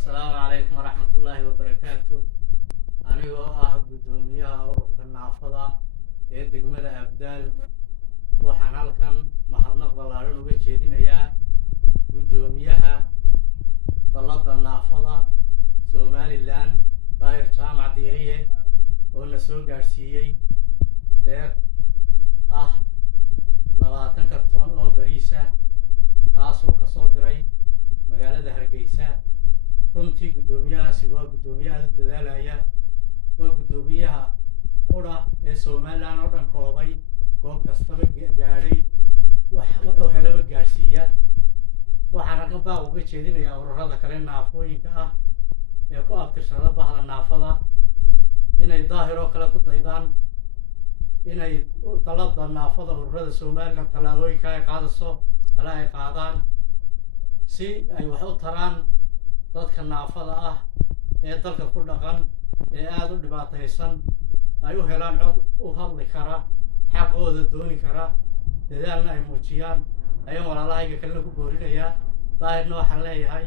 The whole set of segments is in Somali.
السلام عليكم ورحمة الله وبركاته. أنا قدوميها ururka naafada ee degmada Abdaal waxaan halkan mahadnaq ballaaran uga jeedinayaa gudoomiyaha dalada naafada Somaliland Daahir Jaamac Diiriye oo la soo gaarsiiyay deeq 20 kartoon oo bariis ah taasoo ka soo diray magaalada Hargeysa. runtii gudoomiyahaasi waa gudoomiyaha dadaalaya waa gudoomiyaha qura ee Somaliland oo dhan koobay goob kastaba gaadhay wuxuu helaba gaarsiiya. waxaan ka baa uga jeedinayaa ururada kale naafooyinka ah ee ku abtirsada bahda naafada inay daahir oo kale ku daydaan inay dalada naafada ururada Somaliland talaabooyinka ay qaadaan si ay wax u taraan dadka naafada ah ee dalka ku dhaqan ee aad u dhibaataysan ay u helaan cod u hadli kara xaqooda dooni kara dadaalna ay muujiyaan ayaan walaalahayga kalena ku boorinayaa. daahirna waxaan leeyahay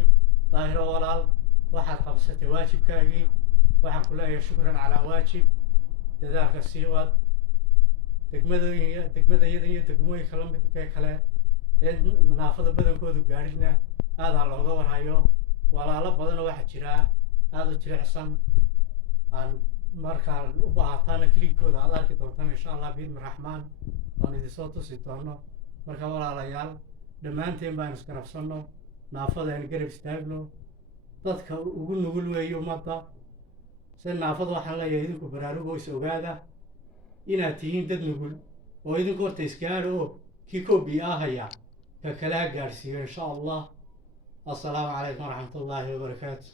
daahiro walaal waxaad qabsatay waajibkaagii waxaan ku leeyahay shukran calaa waajib dadaalka sii wad degmadayada iyo degmooyinka la midka kale ee naafada badankoodu gaadhina aad ha looga warhayo. walaalo badan waxa jira aad u jilicsan aan markaa u baahataana kliigkooda aad arki doontaan insha Allah biidmi raxmaan waan idin soo tusi doono. marka walaalayaal dhammaanteen baan iskarabsanno naafada aan garab istaagno dadka ugu nugul weeyo ummadda si naafada waxaan leeyahay idinku baraarugo is ogaada inaad tihiin dad nugul oo idinku horta isgaadho oo kii koobi ahaya ka kala gaarsiiyo insha Allah. السلام عليكم ورحمة الله وبركاته.